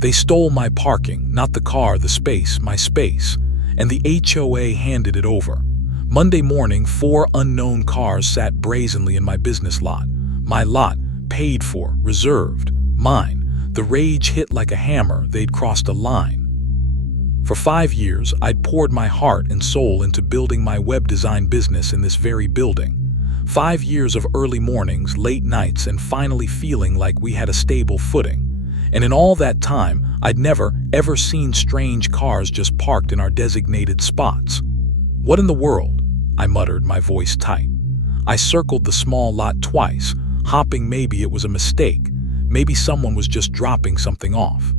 They stole my parking, not the car, the space, my space, and the HOA handed it over. Monday morning, 4 unknown cars sat brazenly in my business lot. My lot, paid for, reserved, mine. The rage hit like a hammer. They'd crossed a line. For 5 years, I'd poured my heart and soul into building my web design business in this very building. 5 years of early mornings, late nights, and finally feeling like we had a stable footing. And in all that time, I'd never, ever seen strange cars just parked in our designated spots. "What in the world?" I muttered, my voice tight. I circled the small lot twice, hoping maybe it was a mistake. Maybe someone was just dropping something off.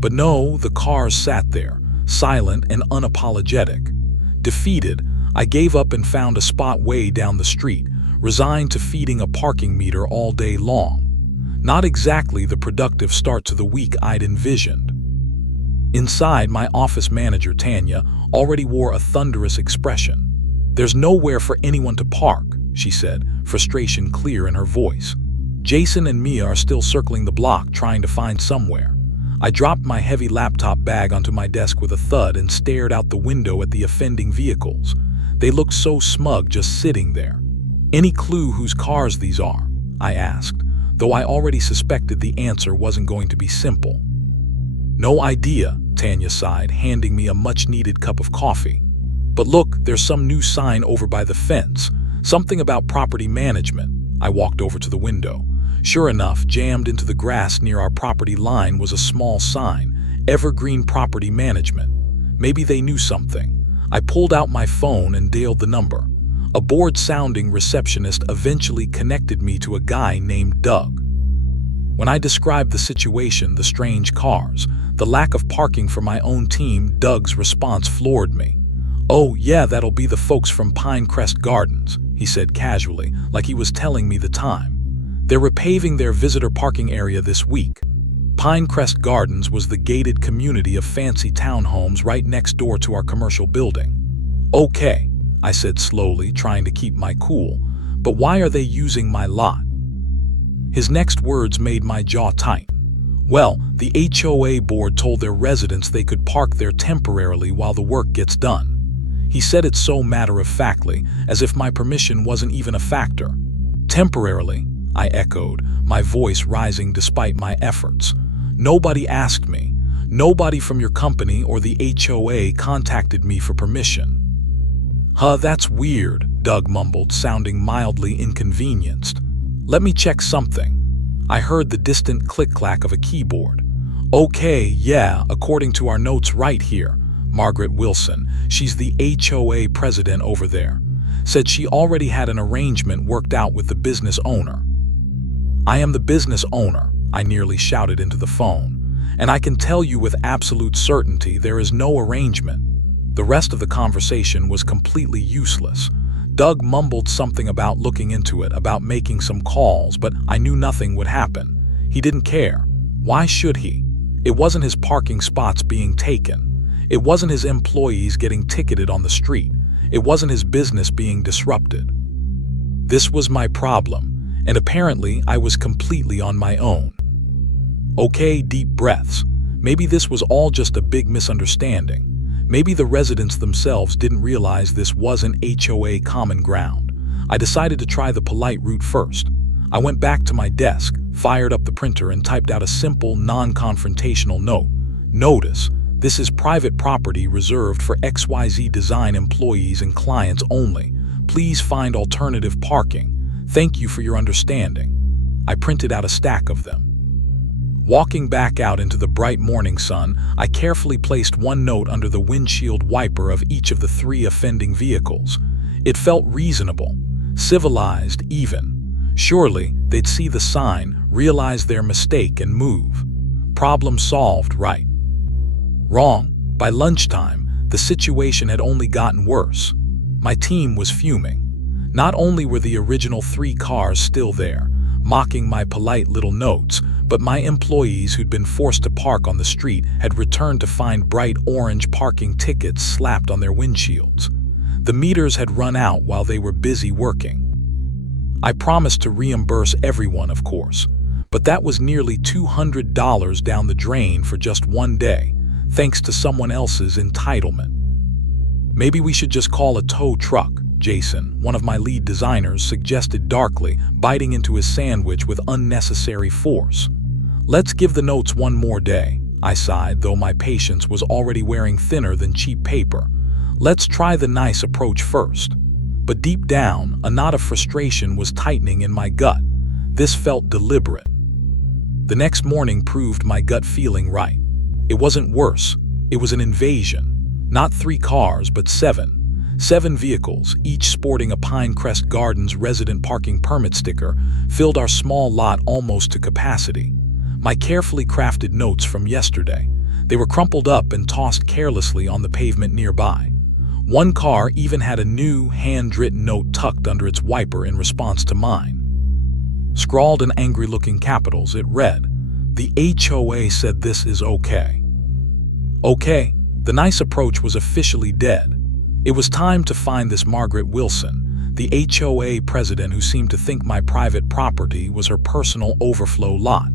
But no, the cars sat there, silent and unapologetic. Defeated, I gave up and found a spot way down the street, resigned to feeding a parking meter all day long. Not exactly the productive start to the week I'd envisioned. Inside, my office manager, Tanya, already wore a thunderous expression. "There's nowhere for anyone to park," she said, frustration clear in her voice. "Jason and Mia are still circling the block trying to find somewhere." I dropped my heavy laptop bag onto my desk with a thud and stared out the window at the offending vehicles. They looked so smug just sitting there. "Any clue whose cars these are?" I asked, though I already suspected the answer wasn't going to be simple. "No idea," Tanya sighed, handing me a much-needed cup of coffee. "But look, there's some new sign over by the fence. Something about property management." I walked over to the window. Sure enough, jammed into the grass near our property line was a small sign, "Evergreen Property Management." Maybe they knew something. I pulled out my phone and dialed the number. A bored-sounding receptionist eventually connected me to a guy named Doug. When I described the situation, the strange cars, the lack of parking for my own team, Doug's response floored me. "Oh, yeah, that'll be the folks from Pinecrest Gardens," he said casually, like he was telling me the time. "They're repaving their visitor parking area this week." Pinecrest Gardens was the gated community of fancy townhomes right next door to our commercial building. "Okay," I said slowly, trying to keep my cool, "but why are they using my lot?" His next words made my jaw tighten. "Well, the HOA board told their residents they could park there temporarily while the work gets done." He said it so matter-of-factly, as if my permission wasn't even a factor. "Temporarily?" I echoed, my voice rising despite my efforts. "Nobody asked me. Nobody from your company or the HOA contacted me for permission." "Huh, that's weird," Doug mumbled, sounding mildly inconvenienced. "Let me check something." I heard the distant click-clack of a keyboard. "Okay, yeah, according to our notes right here, Margaret Wilson, she's the HOA president over there, said she already had an arrangement worked out with the business owner." "I am the business owner," I nearly shouted into the phone, "and I can tell you with absolute certainty there is no arrangement." The rest of the conversation was completely useless. Doug mumbled something about looking into it, about making some calls, but I knew nothing would happen. He didn't care. Why should he? It wasn't his parking spots being taken. It wasn't his employees getting ticketed on the street. It wasn't his business being disrupted. This was my problem, and apparently I was completely on my own. Okay, deep breaths. Maybe this was all just a big misunderstanding. Maybe the residents themselves didn't realize this wasn't HOA common ground. I decided to try the polite route first. I went back to my desk, fired up the printer, and typed out a simple, non-confrontational note. "Notice, this is private property reserved for XYZ Design employees and clients only. Please find alternative parking. Thank you for your understanding." I printed out a stack of them. Walking back out into the bright morning sun, I carefully placed one note under the windshield wiper of each of the 3 offending vehicles. It felt reasonable, civilized even. Surely they'd see the sign, realize their mistake, and move. Problem solved, right? Wrong. By lunchtime, the situation had only gotten worse. My team was fuming. Not only were the original 3 cars still there, mocking my polite little notes, but my employees who'd been forced to park on the street had returned to find bright orange parking tickets slapped on their windshields. The meters had run out while they were busy working. I promised to reimburse everyone, of course, But that was nearly $200 down the drain for just one day, thanks to someone else's entitlement. Maybe we should just call a tow truck, Jason, one of my lead designers, suggested darkly, biting into his sandwich with unnecessary force. Let's give the notes one more day, I sighed, though my patience was already wearing thinner than cheap paper. Let's try the nice approach first. But deep down, a knot of frustration was tightening in my gut. This felt deliberate. The next morning proved my gut feeling right. It wasn't worse. It was an invasion. Not 3 cars, but 7. 7 vehicles, each sporting a Pinecrest Gardens resident parking permit sticker, filled our small lot almost to capacity. My carefully crafted notes from yesterday. They were crumpled up and tossed carelessly on the pavement nearby. One car even had a new, handwritten note tucked under its wiper in response to mine. Scrawled in angry-looking capitals, it read, "The HOA said this is okay." Okay, the nice approach was officially dead. It was time to find this Margaret Wilson, the HOA president who seemed to think my private property was her personal overflow lot.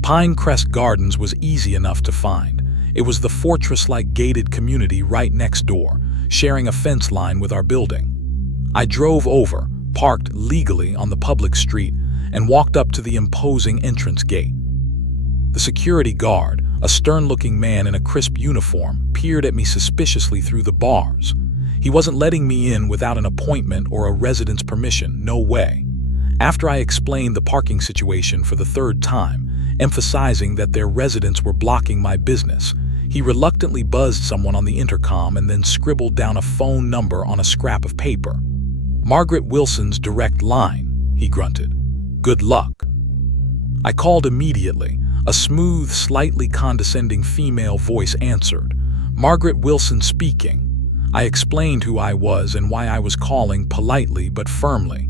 Pinecrest Gardens was easy enough to find. It was the fortress-like gated community right next door, sharing a fence line with our building. I drove over, parked legally on the public street, and walked up to the imposing entrance gate. The security guard, a stern-looking man in a crisp uniform, peered at me suspiciously through the bars. He wasn't letting me in without an appointment or a resident's permission, no way. After I explained the parking situation for the 3rd time, emphasizing that their residents were blocking my business, he reluctantly buzzed someone on the intercom and then scribbled down a phone number on a scrap of paper. "Margaret Wilson's direct line," he grunted. "Good luck." I called immediately. A smooth, slightly condescending female voice answered. "Margaret Wilson speaking." I explained who I was and why I was calling, politely but firmly.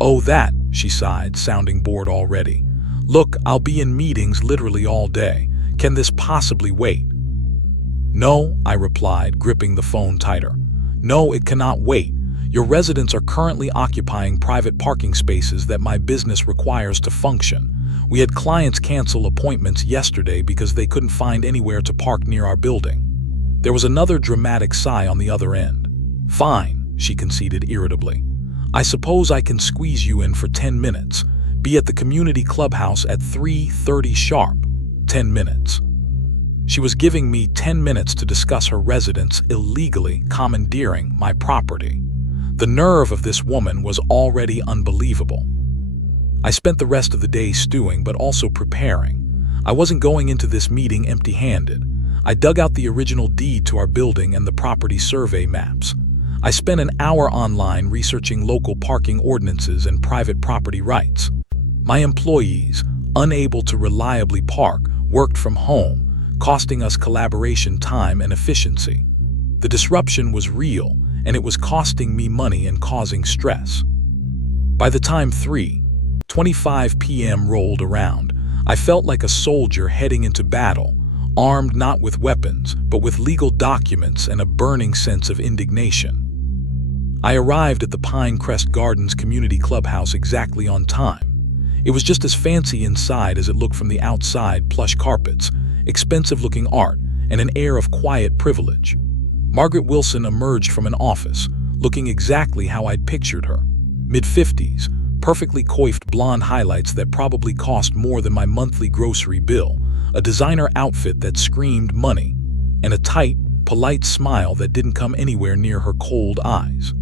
"Oh, that," she sighed, sounding bored already. "Look, I'll be in meetings literally all day. Can this possibly wait?" "No," I replied, gripping the phone tighter. "No, it cannot wait. Your residents are currently occupying private parking spaces that my business requires to function. We had clients cancel appointments yesterday because they couldn't find anywhere to park near our building." There was another dramatic sigh on the other end. "Fine," she conceded irritably. "I suppose I can squeeze you in for 10 minutes. Be at the community clubhouse at 3:30 sharp. 10 minutes. She was giving me 10 minutes to discuss her residents illegally commandeering my property. The nerve of this woman was already unbelievable. I spent the rest of the day stewing, but also preparing. I wasn't going into this meeting empty-handed. I dug out the original deed to our building and the property survey maps. I spent an hour online researching local parking ordinances and private property rights. My employees, unable to reliably park, worked from home, costing us collaboration time and efficiency. The disruption was real, and it was costing me money and causing stress. By the time 3:25 p.m. rolled around, I felt like a soldier heading into battle, armed not with weapons, but with legal documents and a burning sense of indignation. I arrived at the Pinecrest Gardens Community Clubhouse exactly on time. It was just as fancy inside as it looked from the outside: plush carpets, expensive-looking art, and an air of quiet privilege. Margaret Wilson emerged from an office, looking exactly how I'd pictured her. Mid-50s, perfectly coiffed blonde highlights that probably cost more than my monthly grocery bill, a designer outfit that screamed money, and a tight, polite smile that didn't come anywhere near her cold eyes.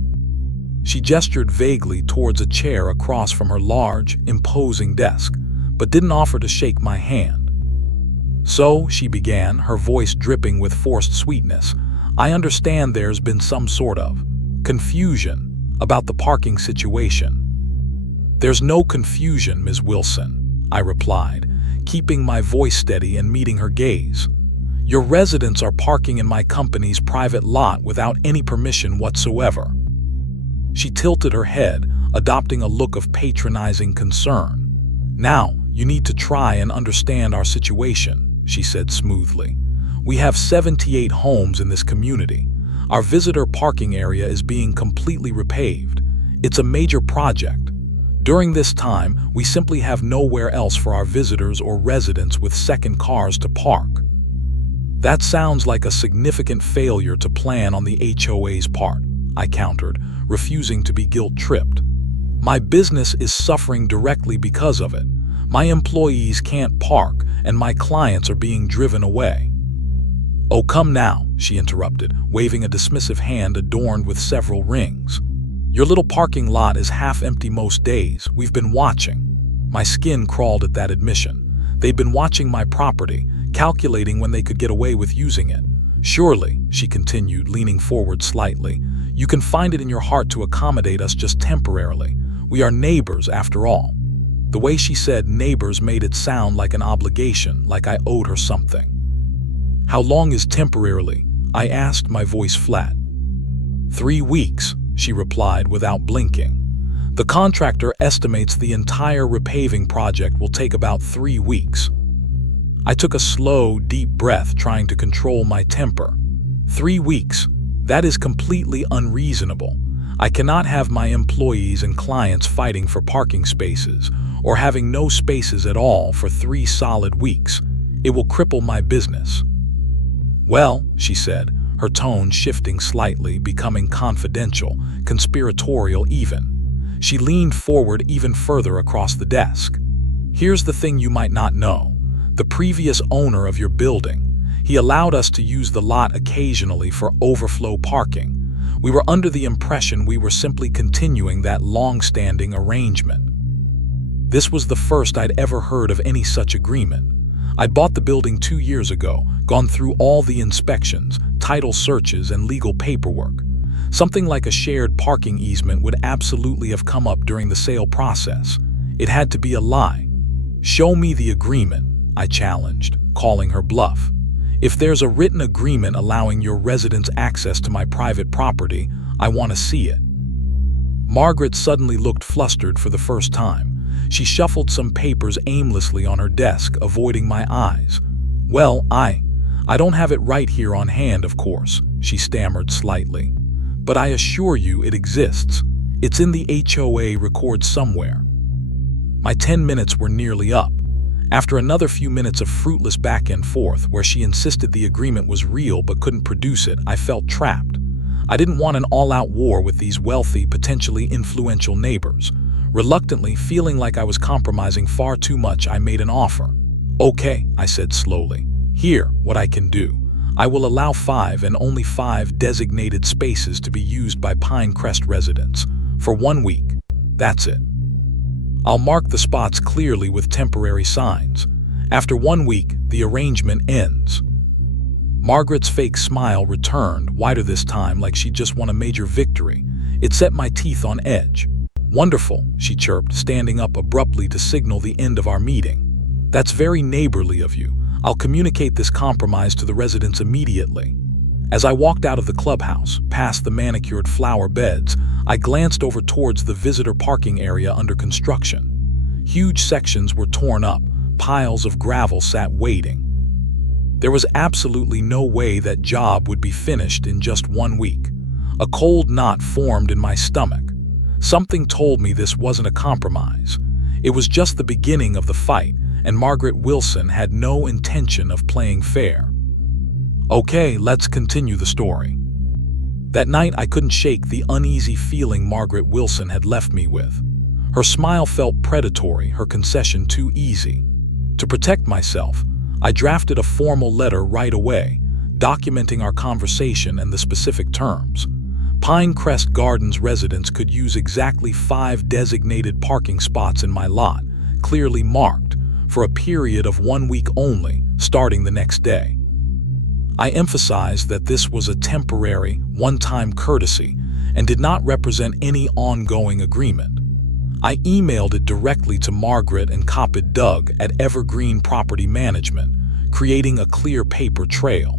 She gestured vaguely towards a chair across from her large, imposing desk, but didn't offer to shake my hand. "So," she began, her voice dripping with forced sweetness, "I understand there's been some sort of confusion about the parking situation." "There's no confusion, Ms. Wilson," I replied, keeping my voice steady and meeting her gaze. "Your residents are parking in my company's private lot without any permission whatsoever." She tilted her head, adopting a look of patronizing concern. "Now, you need to try and understand our situation," she said smoothly. "We have 78 homes in this community. Our visitor parking area is being completely repaved. It's a major project. During this time, we simply have nowhere else for our visitors or residents with second cars to park. That sounds like a significant failure to plan on the HOA's part, I countered, refusing to be guilt-tripped. My business is suffering directly because of it. My employees can't park, and my clients are being driven away. "Oh, come now," she interrupted, waving a dismissive hand adorned with several rings. "Your little parking lot is half empty most days. We've been watching." My skin crawled at that admission. They'd been watching my property, calculating when they could get away with using it. "Surely," she continued, leaning forward slightly, "you can find it in your heart to accommodate us just temporarily. We are neighbors, after all." The way she said neighbors made it sound like an obligation, like I owed her something. "How long is temporarily?" I asked, my voice flat. 3 weeks, she replied without blinking. "The contractor estimates the entire repaving project will take about 3 weeks." I took a slow, deep breath, trying to control my temper. 3 weeks? That is completely unreasonable. I cannot have my employees and clients fighting for parking spaces, or having no spaces at all for 3 solid weeks. It will cripple my business. "Well," she said, her tone shifting slightly, becoming confidential, conspiratorial even. She leaned forward even further across the desk. "Here's the thing you might not know. The previous owner of your building, he allowed us to use the lot occasionally for overflow parking. We were under the impression we were simply continuing that long-standing arrangement." This was the first I'd ever heard of any such agreement. I'd bought the building 2 years ago, gone through all the inspections, title searches, and legal paperwork. Something like a shared parking easement would absolutely have come up during the sale process. It had to be a lie. "Show me the agreement," I challenged, calling her bluff. "If there's a written agreement allowing your residents access to my private property, I want to see it." Margaret suddenly looked flustered for the first time. She shuffled some papers aimlessly on her desk, avoiding my eyes. "Well, I don't have it right here on hand, of course," she stammered slightly. "But I assure you it exists. It's in the HOA record somewhere." My 10 minutes were nearly up. After another few minutes of fruitless back and forth, where she insisted the agreement was real but couldn't produce it, I felt trapped. I didn't want an all-out war with these wealthy, potentially influential neighbors. Reluctantly, feeling like I was compromising far too much, I made an offer. "Okay," I said slowly. "Here, what I can do. I will allow 5 and only 5 designated spaces to be used by Pinecrest residents. For 1 week. That's it. I'll mark the spots clearly with temporary signs. After 1 week, the arrangement ends." Margaret's fake smile returned, wider this time, like she'd just won a major victory. It set my teeth on edge. "Wonderful," she chirped, standing up abruptly to signal the end of our meeting. "That's very neighborly of you. I'll communicate this compromise to the residents immediately." As I walked out of the clubhouse, past the manicured flower beds, I glanced over towards the visitor parking area under construction. Huge sections were torn up, piles of gravel sat waiting. There was absolutely no way that job would be finished in just 1 week. A cold knot formed in my stomach. Something told me this wasn't a compromise. It was just the beginning of the fight, and Margaret Wilson had no intention of playing fair. Okay, let's continue the story. That night, I couldn't shake the uneasy feeling Margaret Wilson had left me with. Her smile felt predatory, her concession too easy. To protect myself, I drafted a formal letter right away, documenting our conversation and the specific terms. Pinecrest Gardens residents could use exactly 5 designated parking spots in my lot, clearly marked, for a period of 1 week only, starting the next day. I emphasized that this was a temporary, one-time courtesy and did not represent any ongoing agreement. I emailed it directly to Margaret and copied Doug at Evergreen Property Management, creating a clear paper trail.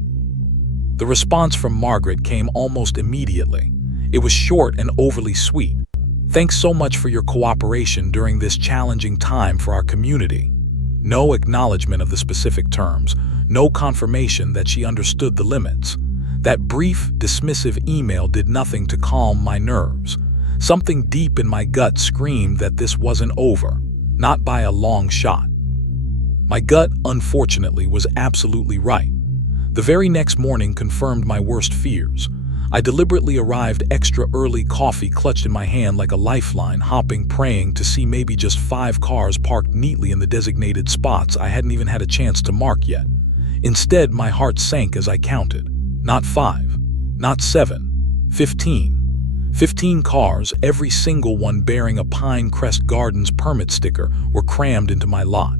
The response from Margaret came almost immediately. It was short and overly sweet. "Thanks so much for your cooperation during this challenging time for our community." No acknowledgement of the specific terms, no confirmation that she understood the limits. That brief, dismissive email did nothing to calm my nerves. Something deep in my gut screamed that this wasn't over, not by a long shot. My gut, unfortunately, was absolutely right. The very next morning confirmed my worst fears. I deliberately arrived extra early, coffee clutched in my hand like a lifeline, hopping, praying to see maybe just 5 cars parked neatly in the designated spots I hadn't even had a chance to mark yet. Instead, my heart sank as I counted. Not 5, not 7, 15. 15 cars, every single one bearing a Pinecrest Gardens permit sticker, were crammed into my lot.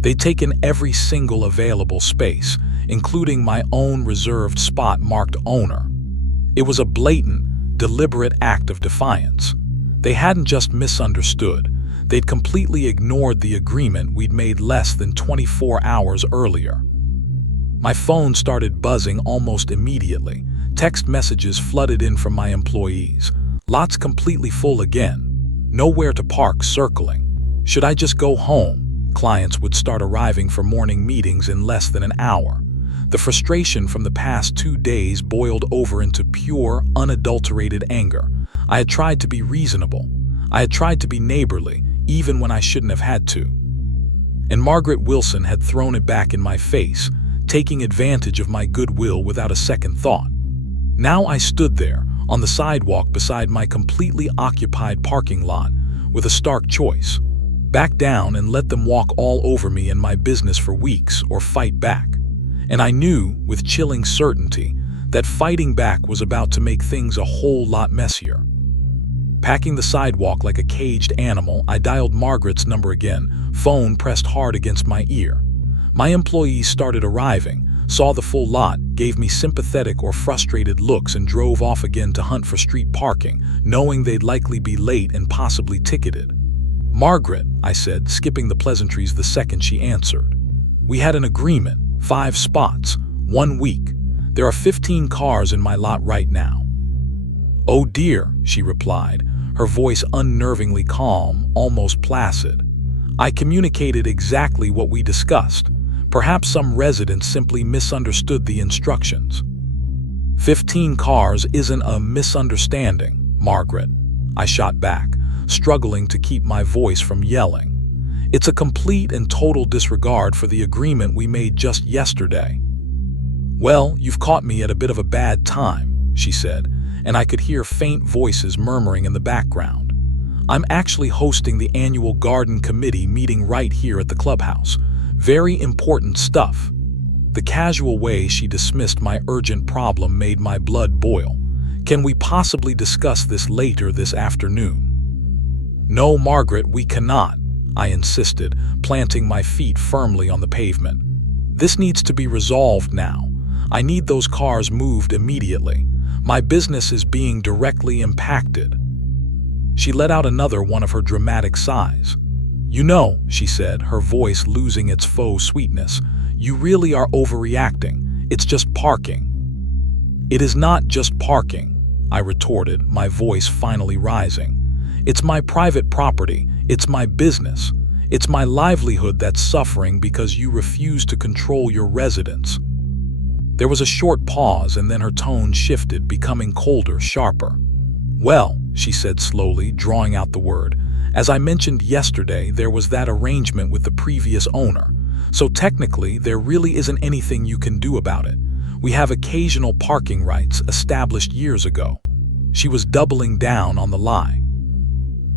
They'd taken every single available space, including my own reserved spot marked owner. It was a blatant, deliberate act of defiance. They hadn't just misunderstood, they'd completely ignored the agreement we'd made less than 24 hours earlier. My phone started buzzing almost immediately. Text messages flooded in from my employees. Lots completely full again. Nowhere to park circling. Should I just go home? Clients would start arriving for morning meetings in less than an hour. The frustration from the past 2 days boiled over into pure, unadulterated anger. I had tried to be reasonable. I had tried to be neighborly, even when I shouldn't have had to. And Margaret Wilson had thrown it back in my face, taking advantage of my goodwill without a second thought. Now I stood there, on the sidewalk beside my completely occupied parking lot, with a stark choice. Back down and let them walk all over me and my business for weeks, or fight back. And I knew, with chilling certainty, that fighting back was about to make things a whole lot messier. Packing the sidewalk like a caged animal, I dialed Margaret's number again, phone pressed hard against my ear. My employees started arriving, saw the full lot, gave me sympathetic or frustrated looks, and drove off again to hunt for street parking, knowing they'd likely be late and possibly ticketed. "Margaret," I said, skipping the pleasantries the second she answered. "We had an agreement. 5 spots, 1 week. There are 15 cars in my lot right now." "Oh dear," she replied, her voice unnervingly calm, almost placid. "I communicated exactly what we discussed. Perhaps some residents simply misunderstood the instructions." 15 cars isn't a misunderstanding, Margaret," I shot back, struggling to keep my voice from yelling. "It's a complete and total disregard for the agreement we made just yesterday." "Well, you've caught me at a bit of a bad time," she said, and I could hear faint voices murmuring in the background. "I'm actually hosting the annual garden committee meeting right here at the clubhouse. Very important stuff." The casual way she dismissed my urgent problem made my blood boil. "Can we possibly discuss this later this afternoon?" "No, Margaret, we cannot," I insisted, planting my feet firmly on the pavement. "This needs to be resolved now. I need those cars moved immediately. My business is being directly impacted." She let out another one of her dramatic sighs. "You know," she said, her voice losing its faux sweetness, "you really are overreacting. It's just parking." "It is not just parking," I retorted, my voice finally rising. "It's my private property. It's my business. It's my livelihood that's suffering because you refuse to control your residents." There was a short pause, and then her tone shifted, becoming colder, sharper. "Well," she said slowly, drawing out the word, "as I mentioned yesterday, there was that arrangement with the previous owner. So technically, there really isn't anything you can do about it. We have occasional parking rights established years ago." She was doubling down on the lie.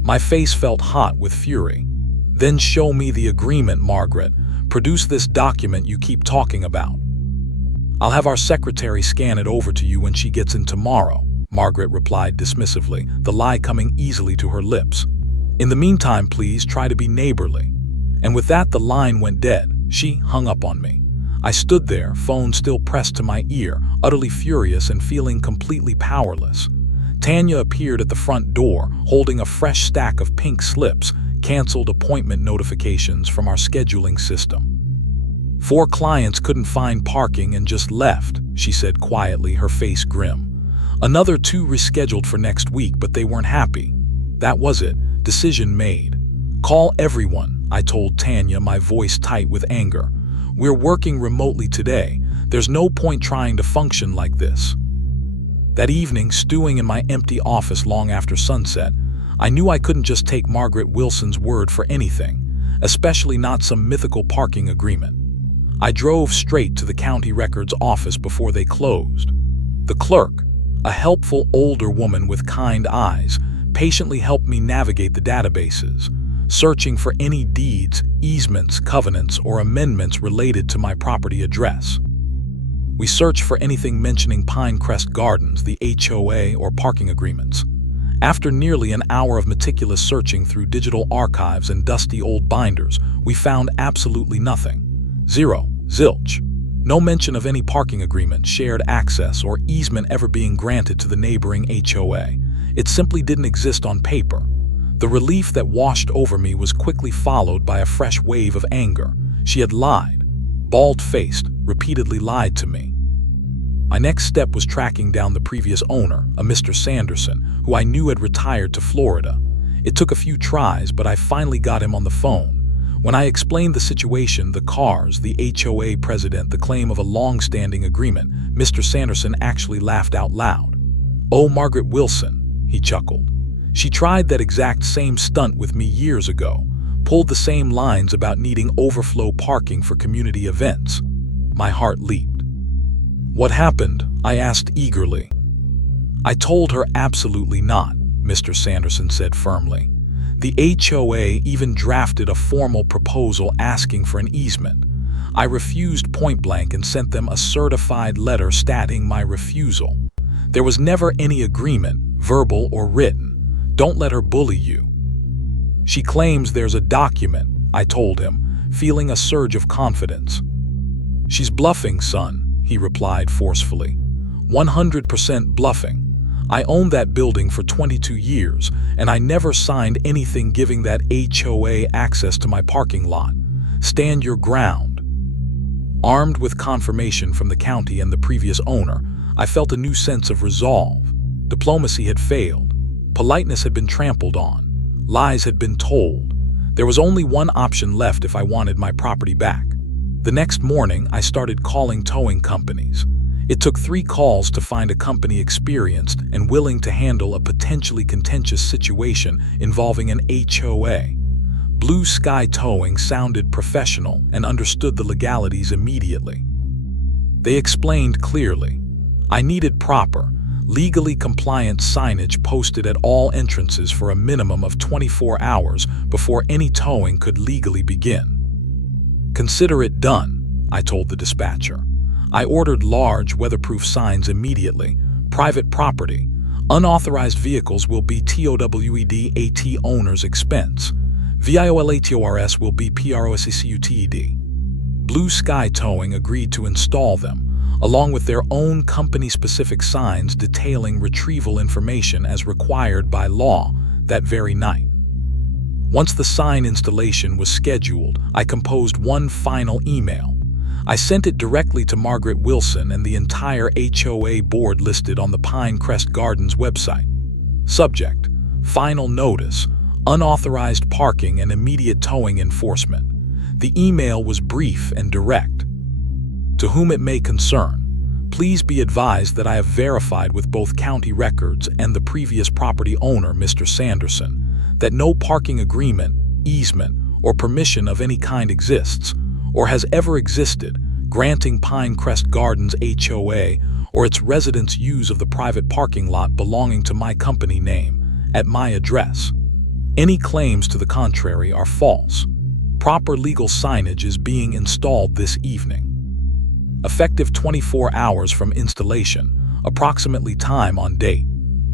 My face felt hot with fury. "Then show me the agreement, Margaret. Produce this document you keep talking about." "I'll have our secretary scan it over to you when she gets in tomorrow," Margaret replied dismissively, the lie coming easily to her lips. "In the meantime, please try to be neighborly." And with that, the line went dead. She hung up on me. I stood there, phone still pressed to my ear, utterly furious and feeling completely powerless. Tanya appeared at the front door, holding a fresh stack of pink slips, canceled appointment notifications from our scheduling system. 4 clients couldn't find parking and just left," she said quietly, her face grim. "Another 2 rescheduled for next week, but they weren't happy. That was it. Decision made. Call everyone," I told Tanya, my voice tight with anger. "We're working remotely today. There's no point trying to function like this." That evening, stewing in my empty office long after sunset, I knew I couldn't just take Margaret Wilson's word for anything, especially not some mythical parking agreement. I drove straight to the county records office before they closed. The clerk, a helpful older woman with kind eyes, patiently helped me navigate the databases, searching for any deeds, easements, covenants, or amendments related to my property address. We searched for anything mentioning Pinecrest Gardens, the HOA, or parking agreements. After nearly an hour of meticulous searching through digital archives and dusty old binders, we found absolutely nothing. Zero. Zilch. No mention of any parking agreement, shared access, or easement ever being granted to the neighboring HOA. It simply didn't exist on paper. The relief that washed over me was quickly followed by a fresh wave of anger. She had lied, bald-faced, repeatedly lied to me. My next step was tracking down the previous owner, a Mr. Sanderson, who I knew had retired to Florida. It took a few tries, but I finally got him on the phone. When I explained the situation, the cars, the HOA president, the claim of a long-standing agreement, Mr. Sanderson actually laughed out loud. "Oh, Margaret Wilson," he chuckled. "She tried that exact same stunt with me years ago, pulled the same lines about needing overflow parking for community events." My heart leaped. "What happened?" I asked eagerly. "I told her absolutely not," Mr. Sanderson said firmly. "The HOA even drafted a formal proposal asking for an easement. I refused point blank and sent them a certified letter stating my refusal. There was never any agreement, verbal or written. Don't let her bully you." "She claims there's a document," I told him, feeling a surge of confidence. "She's bluffing, son," he replied forcefully. 100% bluffing. I owned that building for 22 years, and I never signed anything giving that HOA access to my parking lot. Stand your ground. Armed with confirmation from the county and the previous owner, I felt a new sense of resolve. Diplomacy had failed. Politeness had been trampled on. Lies had been told. There was only one option left if I wanted my property back. The next morning, I started calling towing companies. It took 3 calls to find a company experienced and willing to handle a potentially contentious situation involving an HOA. Blue Sky Towing sounded professional and understood the legalities immediately. They explained clearly. I needed proper, legally compliant signage posted at all entrances for a minimum of 24 hours before any towing could legally begin. "Consider it done," I told the dispatcher. I ordered large, weatherproof signs immediately. "Private property. Unauthorized vehicles will be TOWED owner's expense. VIOLATORS will be PROSECUTED." Blue Sky Towing agreed to install them, along with their own company-specific signs detailing retrieval information as required by law, that very night. Once the sign installation was scheduled, I composed one final email. I sent it directly to Margaret Wilson and the entire HOA board listed on the Pinecrest Gardens website. Subject: Final Notice, Unauthorized Parking and Immediate Towing Enforcement. The email was brief and direct. "To whom it may concern, please be advised that I have verified with both county records and the previous property owner, Mr. Sanderson, that no parking agreement, easement, or permission of any kind exists, or has ever existed, granting Pinecrest Gardens HOA or its residents use of the private parking lot belonging to my company name, at my address. Any claims to the contrary are false. Proper legal signage is being installed this evening. Effective 24 hours from installation, approximately time on date.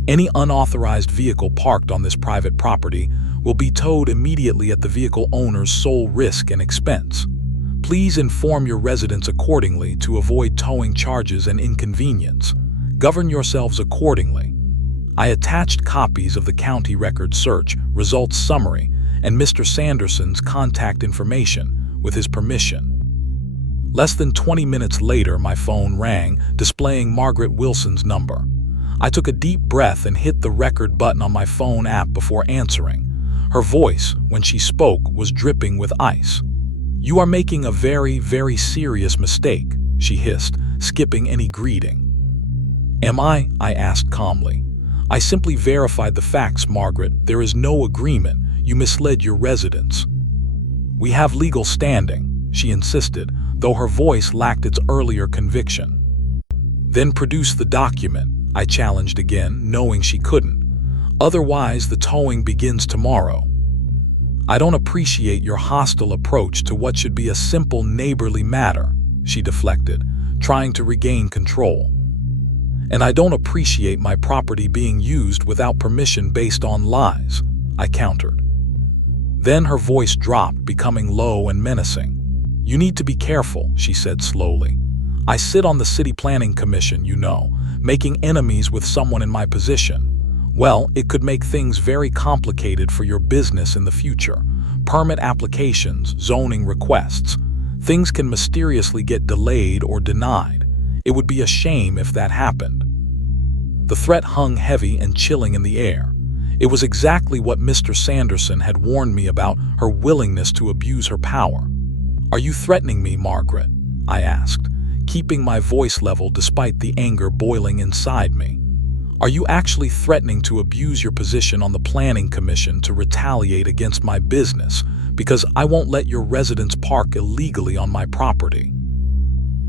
Any unauthorized vehicle parked on this private property will be towed immediately at the vehicle owner's sole risk and expense. Please inform your residents accordingly to avoid towing charges and inconvenience. Govern yourselves accordingly." I attached copies of the county record search results summary and Mr. Sanderson's contact information with his permission. Less than 20 minutes later, my phone rang, displaying Margaret Wilson's number. I took a deep breath and hit the record button on my phone app before answering. Her voice, when she spoke, was dripping with ice. "You are making a very, very serious mistake," she hissed, skipping any greeting. Am I? I asked calmly. I simply verified the facts, Margaret. There is no agreement. You misled your residents. We have legal standing, she insisted, though her voice lacked its earlier conviction. Then produce the document, I challenged again, knowing she couldn't. Otherwise, the towing begins tomorrow. I don't appreciate your hostile approach to what should be a simple neighborly matter, she deflected, trying to regain control. And I don't appreciate my property being used without permission based on lies, I countered. Then her voice dropped, becoming low and menacing. You need to be careful, she said slowly. I sit on the city planning commission, you know. Making enemies with someone in my position, well, it could make things very complicated for your business in the future. Permit applications, zoning requests. Things can mysteriously get delayed or denied. It would be a shame if that happened. The threat hung heavy and chilling in the air. It was exactly what Mr. Sanderson had warned me about, her willingness to abuse her power. Are you threatening me, Margaret? I asked, keeping my voice level despite the anger boiling inside me. Are you actually threatening to abuse your position on the planning commission to retaliate against my business because I won't let your residents park illegally on my property?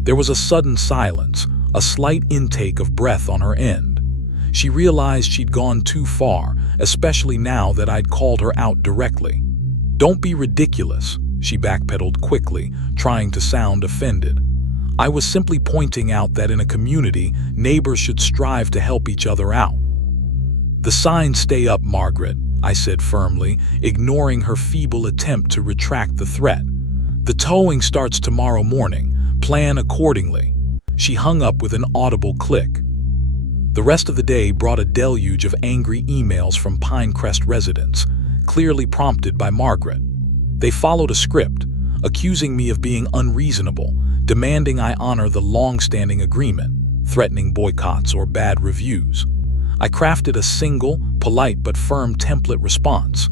There was a sudden silence, a slight intake of breath on her end. She realized she'd gone too far, especially now that I'd called her out directly. Don't be ridiculous, she backpedaled quickly, trying to sound offended. I was simply pointing out that in a community, neighbors should strive to help each other out. The signs stay up, Margaret, I said firmly, ignoring her feeble attempt to retract the threat. The towing starts tomorrow morning. Plan accordingly. She hung up with an audible click. The rest of the day brought a deluge of angry emails from Pinecrest residents, clearly prompted by Margaret. They followed a script, accusing me of being unreasonable, demanding I honor the long-standing agreement, threatening boycotts or bad reviews. I crafted a single, polite but firm template response.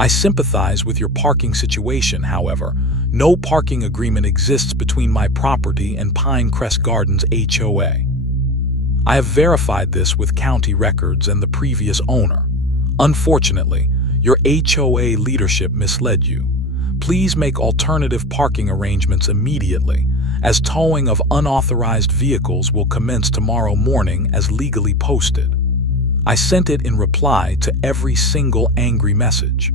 I sympathize with your parking situation, however. No parking agreement exists between my property and Pinecrest Gardens HOA. I have verified this with county records and the previous owner. Unfortunately, your HOA leadership misled you. Please make alternative parking arrangements immediately, as towing of unauthorized vehicles will commence tomorrow morning as legally posted. I sent it in reply to every single angry message.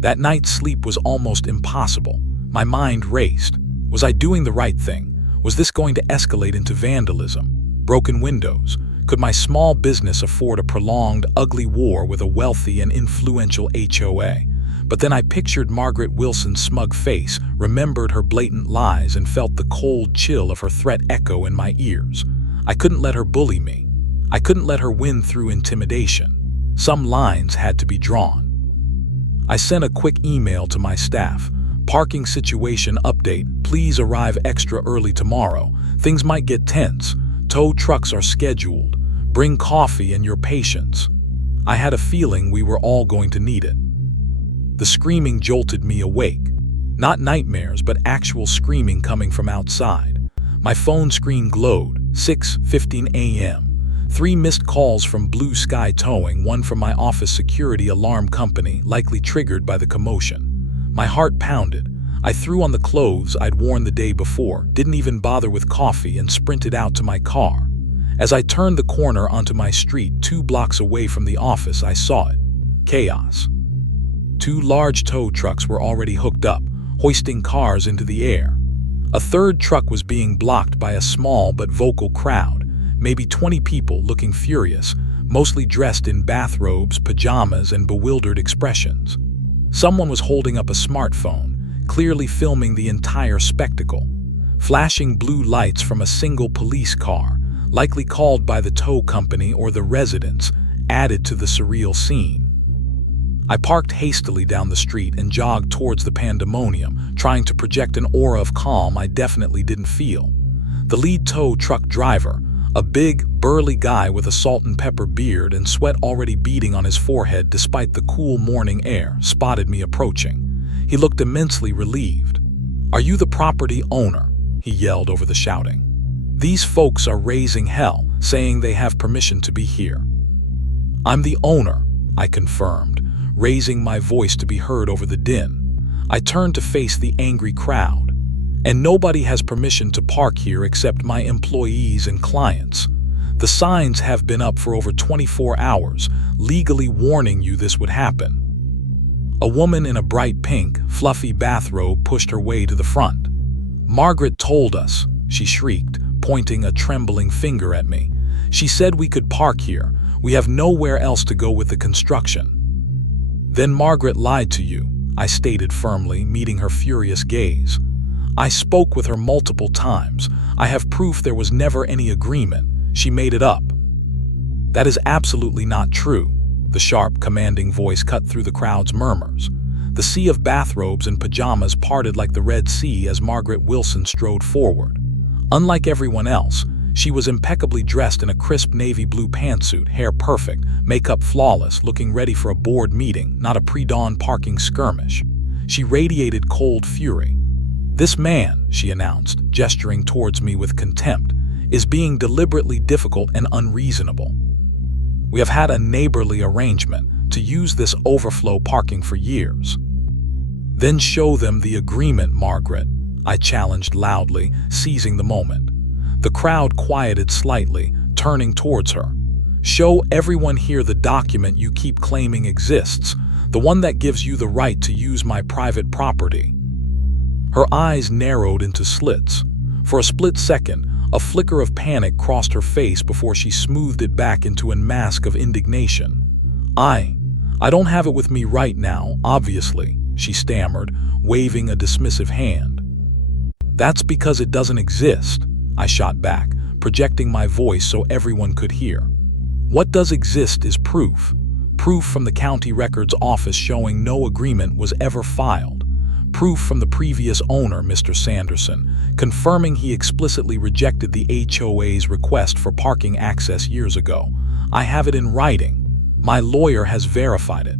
That night's sleep was almost impossible. My mind raced. Was I doing the right thing? Was this going to escalate into vandalism? Broken windows? Could my small business afford a prolonged, ugly war with a wealthy and influential HOA? But then I pictured Margaret Wilson's smug face, remembered her blatant lies, and felt the cold chill of her threat echo in my ears. I couldn't let her bully me. I couldn't let her win through intimidation. Some lines had to be drawn. I sent a quick email to my staff. Parking situation update. Please arrive extra early tomorrow. Things might get tense. Tow trucks are scheduled. Bring coffee and your patience. I had a feeling we were all going to need it. The screaming jolted me awake. Not nightmares, but actual screaming coming from outside. My phone screen glowed. 6:15 a.m. 3 missed calls from Blue Sky Towing, one from my office security alarm company, likely triggered by the commotion. My heart pounded. I threw on the clothes I'd worn the day before, didn't even bother with coffee, and sprinted out to my car. As I turned the corner onto my street 2 blocks away from the office, I saw it. Chaos. 2 large tow trucks were already hooked up, hoisting cars into the air. A third truck was being blocked by a small but vocal crowd, maybe 20 people looking furious, mostly dressed in bathrobes, pajamas, and bewildered expressions. Someone was holding up a smartphone, clearly filming the entire spectacle. Flashing blue lights from a single police car, likely called by the tow company or the residents, added to the surreal scene. I parked hastily down the street and jogged towards the pandemonium, trying to project an aura of calm I definitely didn't feel. The lead tow truck driver, a big, burly guy with a salt and pepper beard and sweat already beading on his forehead despite the cool morning air, spotted me approaching. He looked immensely relieved. "Are you the property owner?" he yelled over the shouting. "These folks are raising hell. saying they have permission to be here. I'm the owner, I confirmed, raising my voice to be heard over the din. I turned to face the angry crowd. And nobody has permission to park here except my employees and clients. The signs have been up for over 24 hours, legally warning you this would happen. A woman in a bright pink, fluffy bathrobe pushed her way to the front. Margaret told us, she shrieked, pointing a trembling finger at me. She said we could park here. We have nowhere else to go with the construction. Then Margaret lied to you, I stated firmly, meeting her furious gaze. I spoke with her multiple times. I have proof there was never any agreement. She made it up. That is absolutely not true. The sharp, commanding voice cut through the crowd's murmurs. The sea of bathrobes and pajamas parted like the Red Sea as Margaret Wilson strode forward. Unlike everyone else, she was impeccably dressed in a crisp navy blue pantsuit, hair perfect, makeup flawless, looking ready for a board meeting, not a pre-dawn parking skirmish. She radiated cold fury. This man, she announced, gesturing towards me with contempt, is being deliberately difficult and unreasonable. We have had a neighborly arrangement to use this overflow parking for years. Then show them the agreement, Margaret, I challenged loudly, seizing the moment. The crowd quieted slightly, turning towards her. Show everyone here the document you keep claiming exists, the one that gives you the right to use my private property. Her eyes narrowed into slits. For a split second, a flicker of panic crossed her face before she smoothed it back into a mask of indignation. I don't have it with me right now, obviously, she stammered, waving a dismissive hand. That's because it doesn't exist, I shot back, projecting my voice so everyone could hear. What does exist is proof. Proof from the county records office showing no agreement was ever filed. Proof from the previous owner, Mr. Sanderson, confirming he explicitly rejected the HOA's request for parking access years ago. I have it in writing. My lawyer has verified it.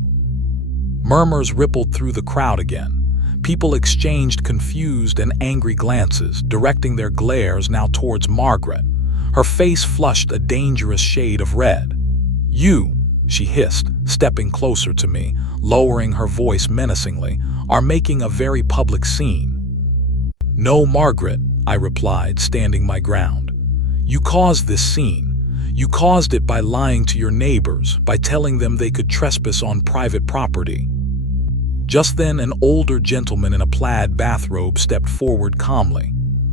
Murmurs rippled through the crowd again. People exchanged confused and angry glances, directing their glares now towards Margaret. Her face flushed a dangerous shade of red. You, she hissed, stepping closer to me, lowering her voice menacingly, are making a very public scene. No, Margaret, I replied, standing my ground. You caused this scene. You caused it by lying to your neighbors, by telling them they could trespass on private property. Just then, an older gentleman in a plaid bathrobe stepped forward calmly.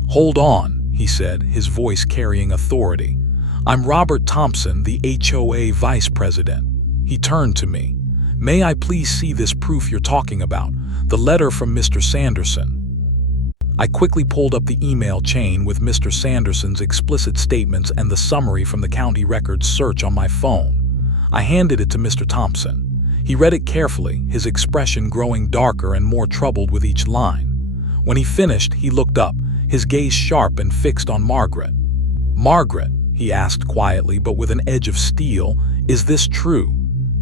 Hold on, he said, his voice carrying authority. I'm Robert Thompson, the HOA vice president. He turned to me. May I please see this proof you're talking about, the letter from Mr. Sanderson? I quickly pulled up the email chain with Mr. Sanderson's explicit statements and the summary from the county records search on my phone. I handed it to Mr. Thompson. He read it carefully, his expression growing darker and more troubled with each line. When he finished, he looked up, his gaze sharp and fixed on Margaret. Margaret, he asked quietly but with an edge of steel, is this true?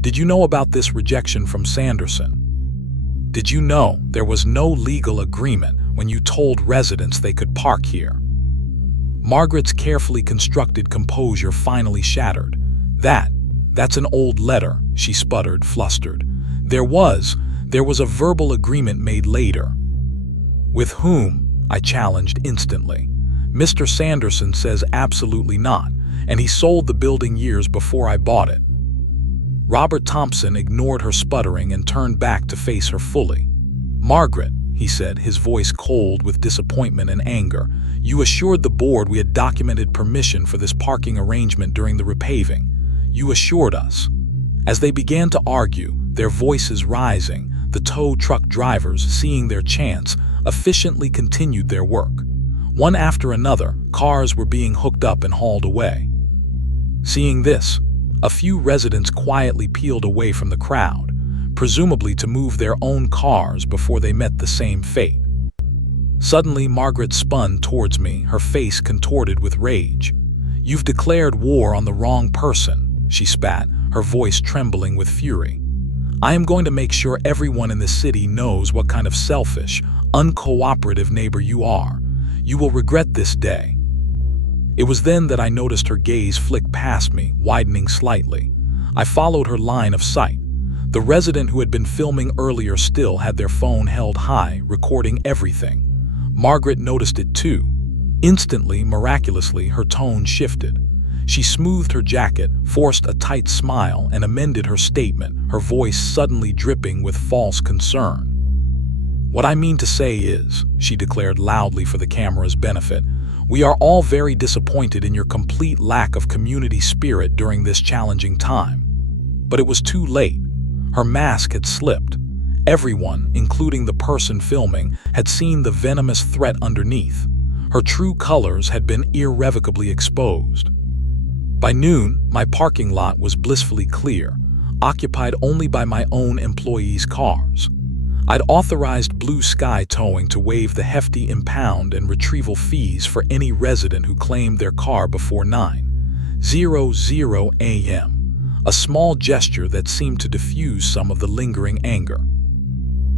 Did you know about this rejection from Sanderson? Did you know there was no legal agreement when you told residents they could park here? Margaret's carefully constructed composure finally shattered. That's an old letter, she sputtered, flustered. There was a verbal agreement made later. With whom? I challenged instantly. Mr. Sanderson says absolutely not, and he sold the building years before I bought it. Robert Thompson ignored her sputtering and turned back to face her fully. Margaret, he said, his voice cold with disappointment and anger, you assured the board we had documented permission for this parking arrangement during the repaving. You assured us. As they began to argue, their voices rising, the tow truck drivers, seeing their chance, efficiently continued their work. One after another, cars were being hooked up and hauled away. Seeing this, a few residents quietly peeled away from the crowd, presumably to move their own cars before they met the same fate. Suddenly, Margaret spun towards me, her face contorted with rage. You've declared war on the wrong person, she spat, her voice trembling with fury. I am going to make sure everyone in the city knows what kind of selfish, uncooperative neighbor you are. You will regret this day. It was then that I noticed her gaze flick past me, widening slightly. I followed her line of sight. The resident who had been filming earlier still had their phone held high, recording everything. Margaret noticed it too. Instantly, miraculously, her tone shifted. She smoothed her jacket, forced a tight smile, and amended her statement, her voice suddenly dripping with false concern. "What I mean to say is," she declared loudly for the camera's benefit, "we are all very disappointed in your complete lack of community spirit during this challenging time." But it was too late. Her mask had slipped. Everyone, including the person filming, had seen the venomous threat underneath. Her true colors had been irrevocably exposed. By noon, my parking lot was blissfully clear, occupied only by my own employees' cars. I'd authorized Blue Sky Towing to waive the hefty impound and retrieval fees for any resident who claimed their car before 9:00 a.m., a small gesture that seemed to diffuse some of the lingering anger.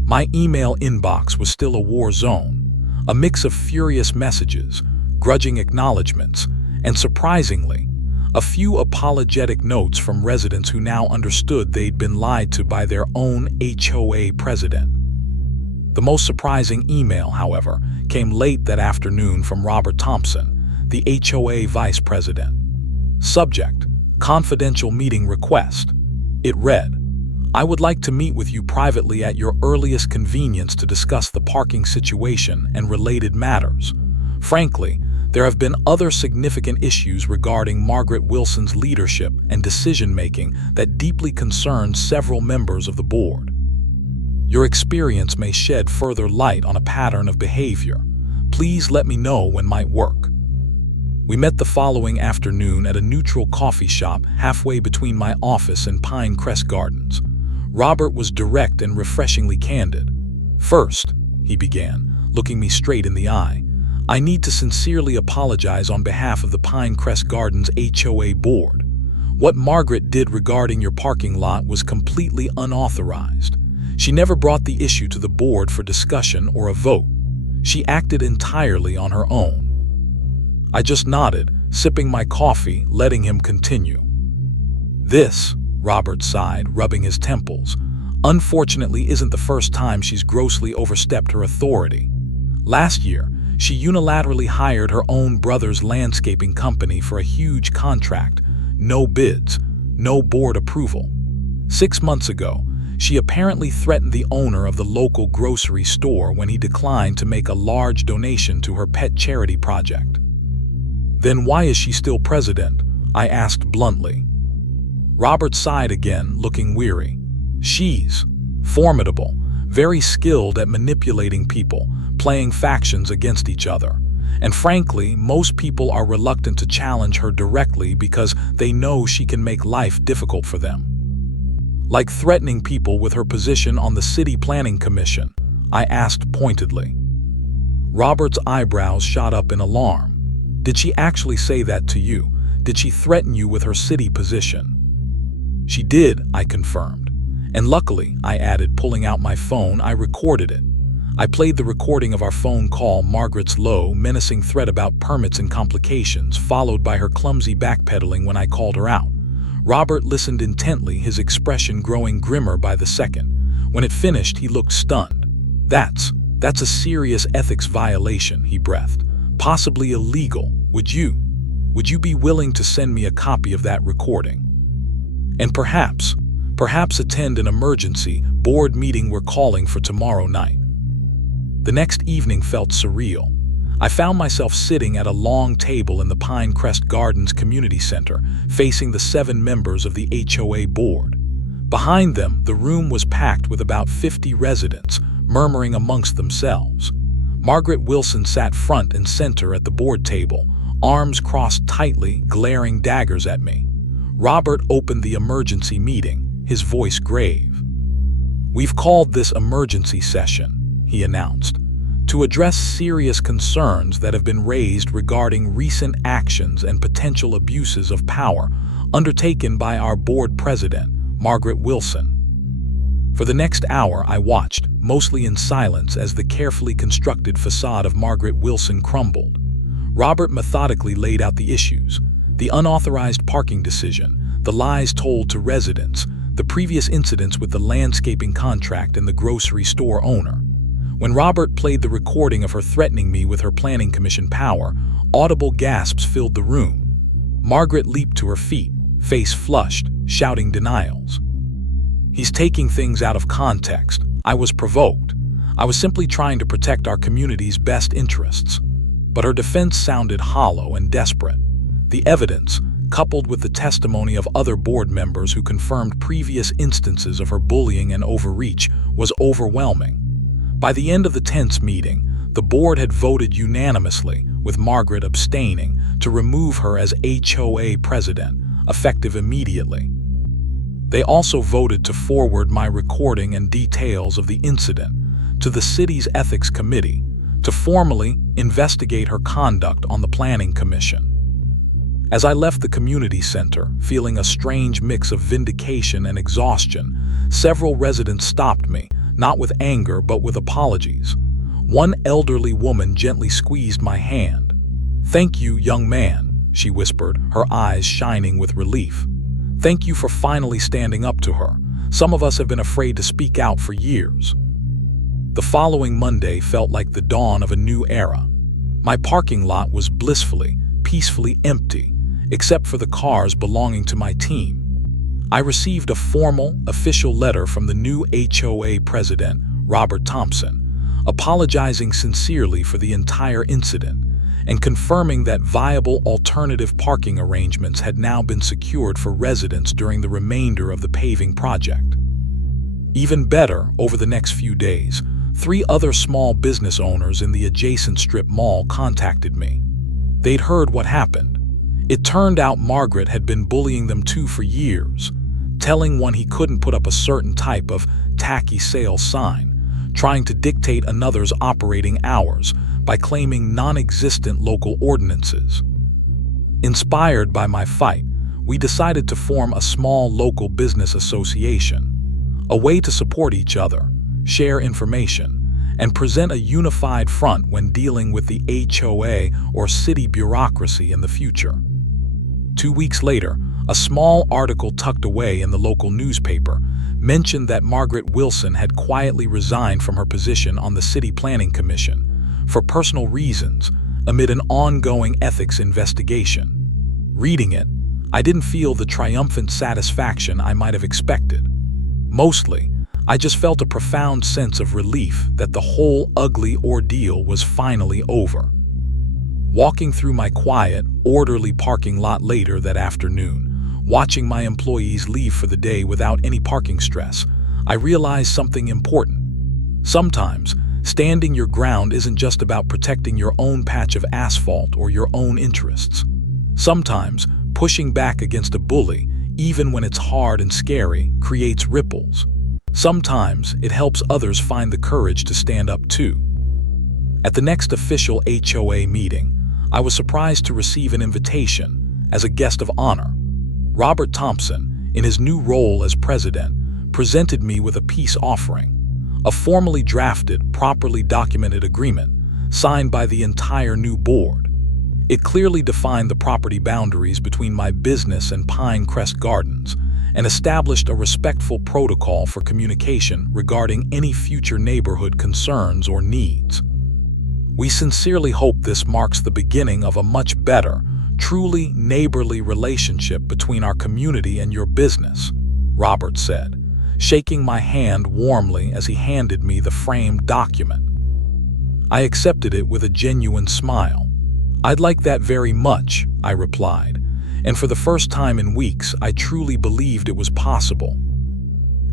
My email inbox was still a war zone, a mix of furious messages, grudging acknowledgments, and surprisingly, a few apologetic notes from residents who now understood they'd been lied to by their own HOA president. The most surprising email, however, came late that afternoon from Robert Thompson, the HOA vice president. Subject: confidential meeting request. It read, "I would like to meet with you privately at your earliest convenience to discuss the parking situation and related matters. Frankly, there have been other significant issues regarding Margaret Wilson's leadership and decision-making that deeply concern several members of the board. Your experience may shed further light on a pattern of behavior. Please let me know when might work." We met the following afternoon at a neutral coffee shop halfway between my office and Pinecrest Gardens. Robert was direct and refreshingly candid. "First," he began, looking me straight in the eye, "I need to sincerely apologize on behalf of the Pinecrest Gardens HOA board. What Margaret did regarding your parking lot was completely unauthorized. She never brought the issue to the board for discussion or a vote. She acted entirely on her own." I just nodded, sipping my coffee, letting him continue. "This," Robert sighed, rubbing his temples, "unfortunately isn't the first time she's grossly overstepped her authority. Last year, she unilaterally hired her own brother's landscaping company for a huge contract, no bids, no board approval. 6 months ago, she apparently threatened the owner of the local grocery store when he declined to make a large donation to her pet charity project." "Then why is she still president?" I asked bluntly. Robert sighed again, looking weary. "She's formidable, very skilled at manipulating people, playing factions against each other. And frankly, most people are reluctant to challenge her directly because they know she can make life difficult for them. Like threatening people with her position on the City Planning Commission?" I asked pointedly. Robert's eyebrows shot up in alarm. "Did she actually say that to you? Did she threaten you with her city position?" "She did," I confirmed. "And luckily," I added, pulling out my phone, "I recorded it. I played the recording of our phone call, Margaret's low, menacing threat about permits and complications, followed by her clumsy backpedaling when I called her out." Robert listened intently, his expression growing grimmer by the second. When it finished, he looked stunned. That's a serious ethics violation," he breathed. "Possibly illegal. Would you be willing to send me a copy of that recording? And perhaps attend an emergency board meeting we're calling for tomorrow night." The next evening felt surreal. I found myself sitting at a long table in the Pinecrest Gardens Community Center, facing the 7 members of the HOA board. Behind them, the room was packed with about 50 residents, murmuring amongst themselves. Margaret Wilson sat front and center at the board table, arms crossed tightly, glaring daggers at me. Robert opened the emergency meeting, his voice grave. "We've called this emergency session," he announced, "to address serious concerns that have been raised regarding recent actions and potential abuses of power undertaken by our board president, Margaret Wilson." For the next hour, I watched, mostly in silence, as the carefully constructed facade of Margaret Wilson crumbled. Robert methodically laid out the issues: the unauthorized parking decision, the lies told to residents, the previous incidents with the landscaping contract and the grocery store owner. When Robert played the recording of her threatening me with her planning commission power, audible gasps filled the room. Margaret leaped to her feet, face flushed, shouting denials. "He's taking things out of context." I was provoked. I was simply trying to protect our community's best interests. But her defense sounded hollow and desperate. The evidence, coupled with the testimony of other board members who confirmed previous instances of her bullying and overreach, was overwhelming. By the end of the tense meeting, the board had voted unanimously, with Margaret abstaining, to remove her as HOA president, effective immediately. They also voted to forward my recording and details of the incident to the city's ethics committee to formally investigate her conduct on the planning commission. As I left the community center, feeling a strange mix of vindication and exhaustion, several residents stopped me, not with anger but with apologies. One elderly woman gently squeezed my hand. "Thank you, young man," she whispered, her eyes shining with relief. "Thank you for finally standing up to her. Some of us have been afraid to speak out for years." The following Monday felt like the dawn of a new era. My parking lot was blissfully, peacefully empty, except for the cars belonging to my team. I received a formal, official letter from the new HOA president, Robert Thompson, apologizing sincerely for the entire incident and confirming that viable alternative parking arrangements had now been secured for residents during the remainder of the paving project. Even better, over the next few days, 3 other small business owners in the adjacent strip mall contacted me. They'd heard what happened. It turned out Margaret had been bullying them too for years, telling one he couldn't put up a certain type of tacky sale sign, trying to dictate another's operating hours by claiming non-existent local ordinances. Inspired by my fight, we decided to form a small local business association, a way to support each other, share information, and present a unified front when dealing with the HOA or city bureaucracy in the future. 2 weeks later, a small article tucked away in the local newspaper mentioned that Margaret Wilson had quietly resigned from her position on the City Planning Commission for personal reasons amid an ongoing ethics investigation. Reading it, I didn't feel the triumphant satisfaction I might have expected. Mostly, I just felt a profound sense of relief that the whole ugly ordeal was finally over. Walking through my quiet, orderly parking lot later that afternoon, watching my employees leave for the day without any parking stress, I realized something important. Sometimes, standing your ground isn't just about protecting your own patch of asphalt or your own interests. Sometimes, pushing back against a bully, even when it's hard and scary, creates ripples. Sometimes, it helps others find the courage to stand up too. At the next official HOA meeting, I was surprised to receive an invitation as a guest of honor. Robert Thompson, in his new role as president, presented me with a peace offering, a formally drafted, properly documented agreement signed by the entire new board. It clearly defined the property boundaries between my business and Pinecrest Gardens and established a respectful protocol for communication regarding any future neighborhood concerns or needs. We sincerely hope this marks the beginning of a much better, truly neighborly relationship between our community and your business, Robert said, shaking my hand warmly as he handed me the framed document. I accepted it with a genuine smile. "I'd like that very much," I replied, and for the first time in weeks, I truly believed it was possible.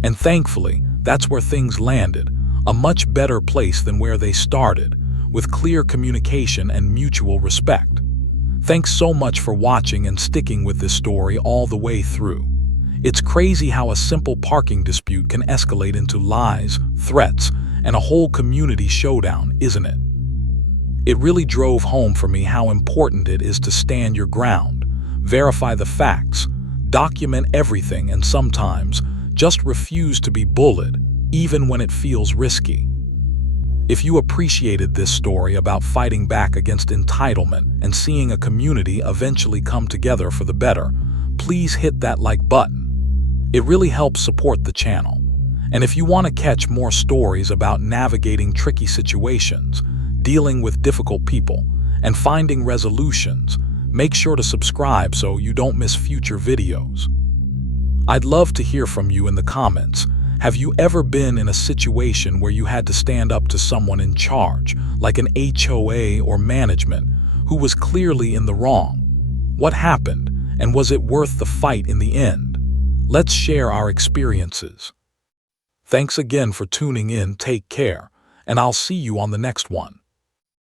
And thankfully, that's where things landed, a much better place than where they started, with clear communication and mutual respect. Thanks so much for watching and sticking with this story all the way through. It's crazy how a simple parking dispute can escalate into lies, threats, and a whole community showdown, isn't it? It really drove home for me how important it is to stand your ground, verify the facts, document everything, and sometimes just refuse to be bullied, even when it feels risky. If you appreciated this story about fighting back against entitlement and seeing a community eventually come together for the better, please hit that like button. It really helps support the channel. And if you want to catch more stories about navigating tricky situations, dealing with difficult people, and finding resolutions, make sure to subscribe so you don't miss future videos. I'd love to hear from you in the comments. Have you ever been in a situation where you had to stand up to someone in charge, like an HOA or management, who was clearly in the wrong? What happened, and was it worth the fight in the end? Let's share our experiences. Thanks again for tuning in, take care, and I'll see you on the next one.